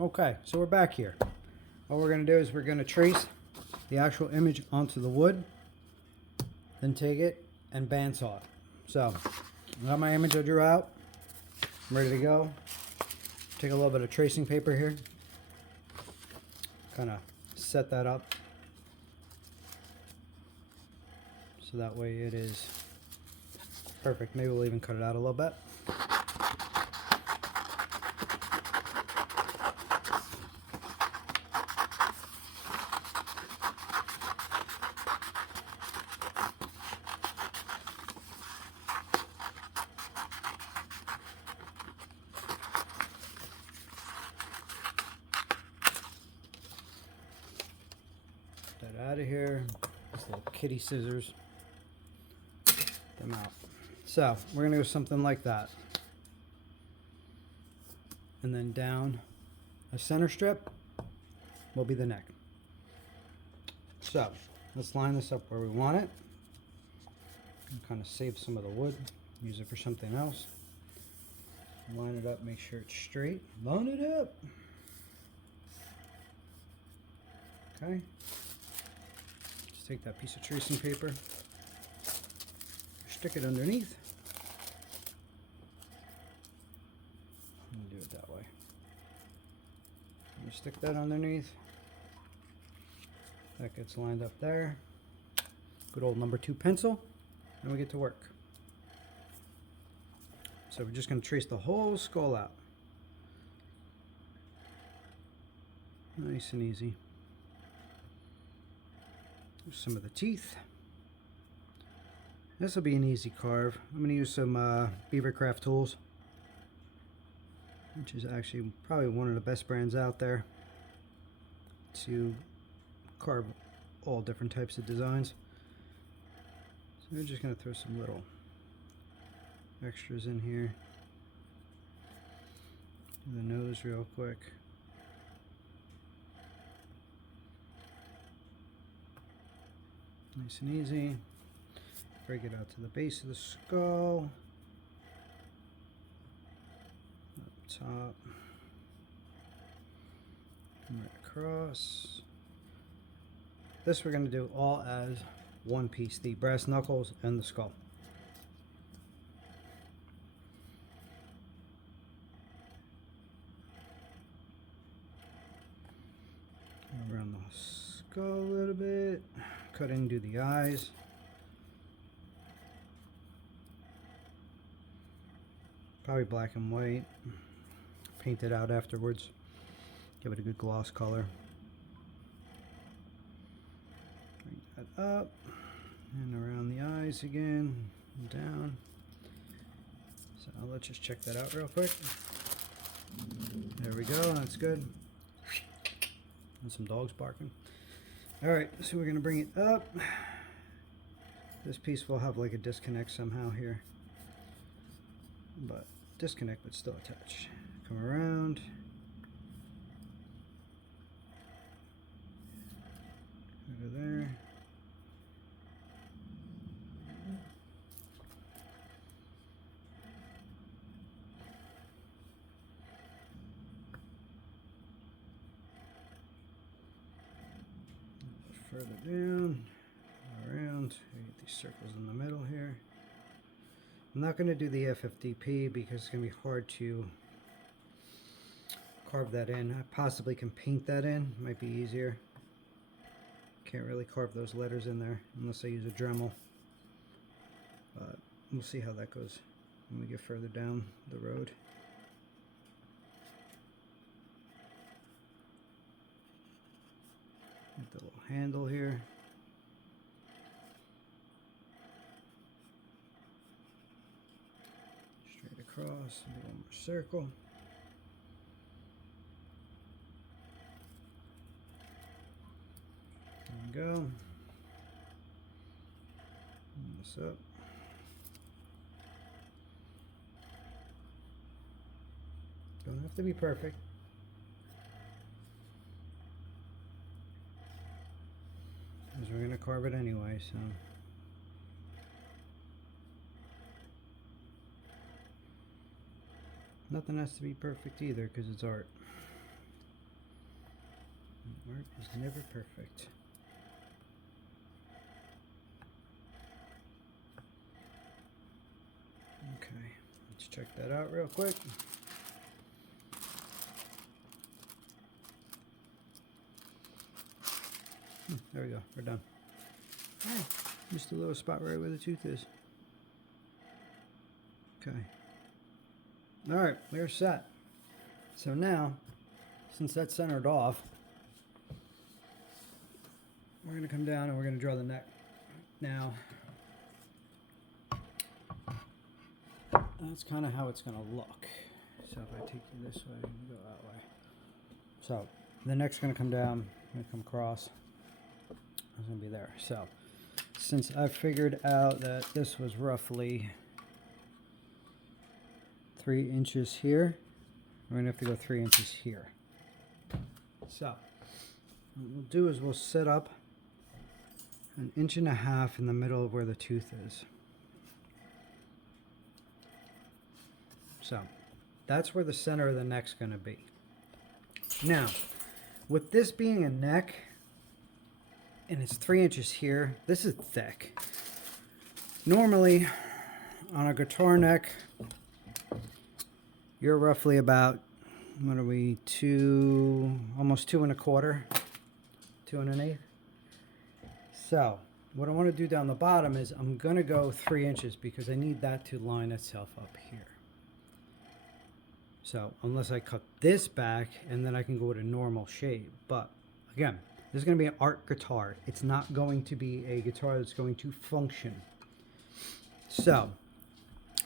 Okay, so we're back here. What we're going to do is we're going to trace the actual image onto the wood, then take it and bandsaw it. So, I got my image I drew out. I'm ready to go. Take a little bit of tracing paper here. Kind of set that up. So that way it is perfect. Maybe we'll even cut it out a little bit. Get that out of here. These little kitty scissors. Get them out. So we're gonna go something like that. And then down a center strip will be the neck. So let's line this up where we want it. Kind of save some of the wood. Use it for something else. Line it up, make sure it's straight. Line it up. Okay. Just take that piece of tracing paper, stick it underneath, and do it that way. You stick that underneath. That gets lined up there. Good old number 2 pencil, and we get to work. So we're just going to trace the whole skull out. Nice and easy. There's some of the teeth. This will be an easy carve. I'm going to use some Beavercraft tools, which is actually probably one of the best brands out there to carve all different types of designs. So we're just going to throw some little extras in here. Do the nose real quick. Nice and easy. Break it out to the base of the skull. Up top. Come right across. This we're going to do all as one piece, the brass knuckles and the skull. Around the skull a little bit. Cutting to the eyes. Probably black and white. Paint it out afterwards. Give it a good gloss color. Bring that up. And around the eyes again. And down. So let's just check that out real quick. There we go. That's good. And some dogs barking. Alright, so we're going to bring it up. This piece will have like a disconnect somehow here. But disconnect, but still attached. Come around. Over there. Further down, around, get these circles in the middle here. I'm not going to do the FFDP because it's going to be hard to carve that in. I possibly can paint that in, might be easier. Can't really carve those letters in there unless I use a Dremel. But we'll see how that goes when we get further down the road. Get the little handle here. Straight across, do one more circle. There we go. Open this up. Don't have to be perfect. Because we're going to carve it anyway, so. Nothing has to be perfect either because it's art. Art is never perfect. Okay, let's check that out real quick. There we go, we're done. Oh, just a little spot right where the tooth is. Okay. Alright, we're set. So now, since that's centered off, we're going to come down and we're going to draw the neck. Now, that's kind of how it's going to look. So if I take you this way, you go that way. So the neck's going to come down, going to come across. It's going to be there. So since I figured out that this was roughly 3 inches here, we're going to have to go 3 inches here. So what we'll do is we'll set up 1.5 inches in the middle of where the tooth is. So that's where the center of the neck's going to be. Now, with this being a neck, and it's 3 inches here, this is thick. Normally, on a guitar neck, you're roughly about, what are we, almost 2 1/4, 2 1/8. So, what I want to do down the bottom is I'm going to go 3 inches because I need that to line itself up here. So, unless I cut this back and then I can go with a normal shape. But, again, this is going to be an art guitar. It's not going to be a guitar that's going to function. So,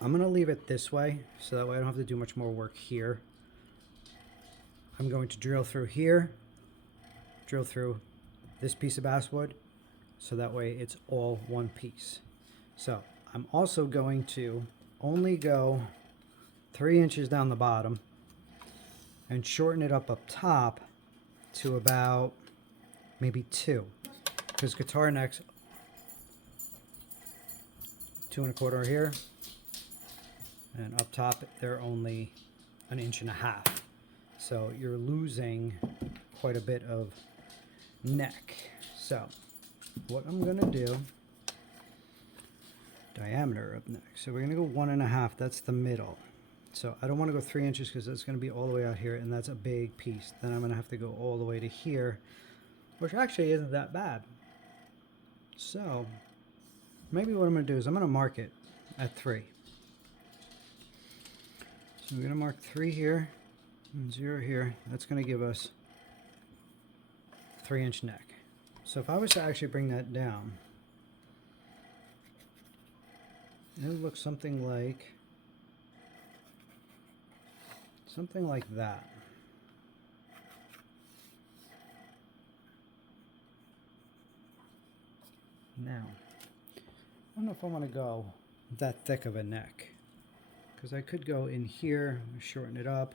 I'm going to leave it this way so that way I don't have to do much more work here. I'm going to drill through here, drill through this piece of basswood, so that way it's all one piece. So I'm also going to only go 3 inches down the bottom and shorten it up top to about maybe 2, because guitar necks 2 1/4 here, and up top they're only 1.5 inches. So you're losing quite a bit of neck. So what I'm going to do, diameter of neck. So we're going to go 1.5. That's the middle. So I don't want to go 3 inches because it's going to be all the way out here, and that's a big piece. Then I'm going to have to go all the way to here, which actually isn't that bad. So maybe what I'm going to do is I'm going to mark it at 3. So we're going to mark 3 here and 0 here. That's going to give us 3-inch neck. So if I was to actually bring that down, it would look something like that. Now, I don't know if I want to go that thick of a neck, because I could go in here, shorten it up.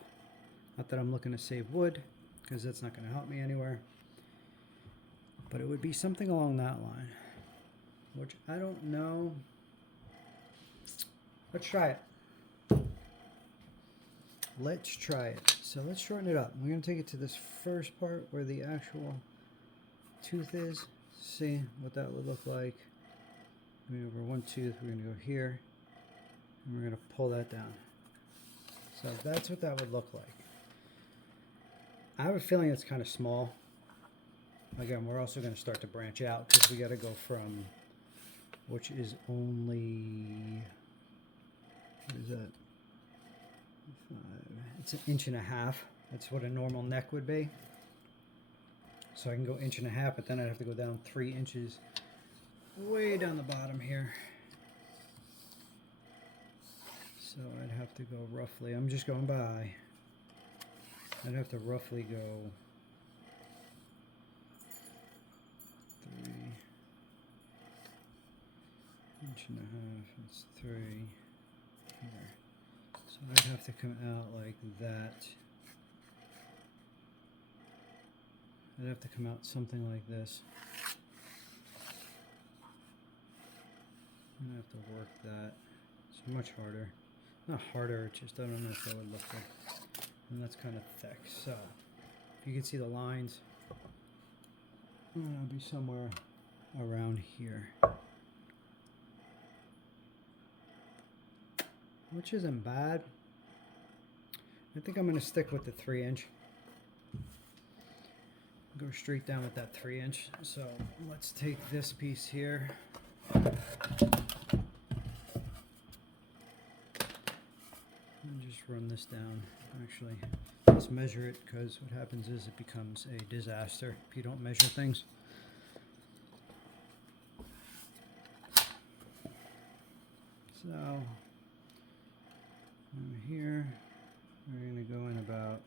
Not that I'm looking to save wood, because that's not going to help me anywhere. But it would be something along that line, which I don't know. Let's try it. Let's try it. So let's shorten it up. We're going to take it to this first part where the actual tooth is. See what that would look like. Going over one tooth, we're going to go here, and we're going to pull that down. So that's what that would look like. I have a feeling it's kind of small. Again, we're also going to start to branch out because we got to go from, which is only, what is that? 5. It's 1.5 inches. That's what a normal neck would be. So I can go 1.5 inches, but then I'd have to go down 3 inches way down the bottom here. So I'd have to go roughly, I'm just going by, I'd have to roughly go 3 1.5 inches, that's 3 here. So I'd have to come out like that. I'd have to come out something like this. I'm gonna have to work that. It's much harder. Not harder, it's just I don't know if that would look like. And that's kind of thick. So if you can see the lines, And it'll be somewhere around here, which isn't bad. I think I'm going to stick with the 3-inch. Go straight down with that 3-inch. So let's take this piece here. And just run this down. Actually, let's measure it, because what happens is it becomes a disaster if you don't measure things. So over here, we're going to go in about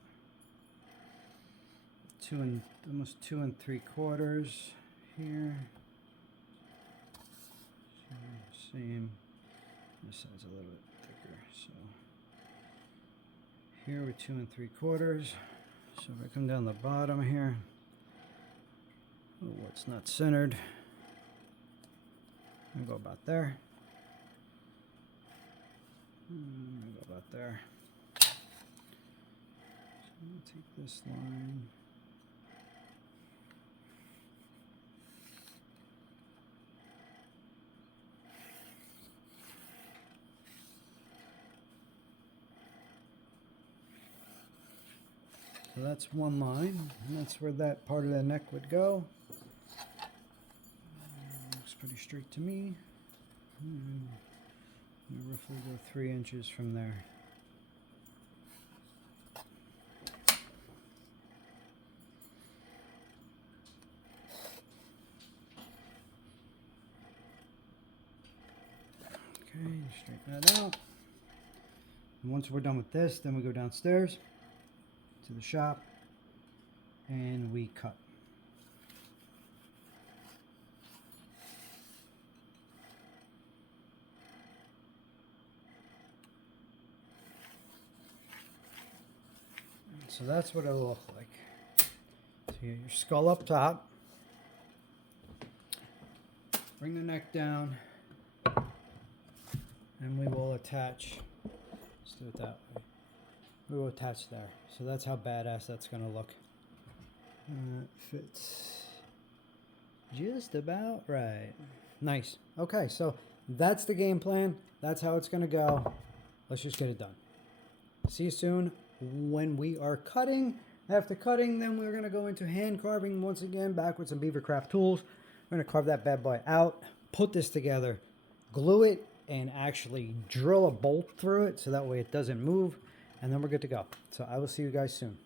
almost 2 3/4 here. Same. This side's a little bit thicker. So here we're 2 3/4. So if I come down the bottom here, oh, it's not centered. I'll go about there. I'll go about there. So I'll take this line. So that's one line, and that's where that part of the neck would go. Looks pretty straight to me. And roughly go 3 inches from there. Okay, straighten that out. And once we're done with this, then we go downstairs to the shop and we cut. So that's what it'll look like. So you get your skull up top, bring the neck down, and we will attach. Let's do it that way. We will attach there. So that's how badass that's going to look. Fits just about right. Nice. Okay, so that's the game plan. That's how it's going to go. Let's just get it done. See you soon when we are cutting. After cutting, then we're going to go into hand carving once again, back with some Beavercraft tools. We're going to carve that bad boy out, put this together, glue it, and actually drill a bolt through it so that way it doesn't move, and then we're good to go. So I will see you guys soon.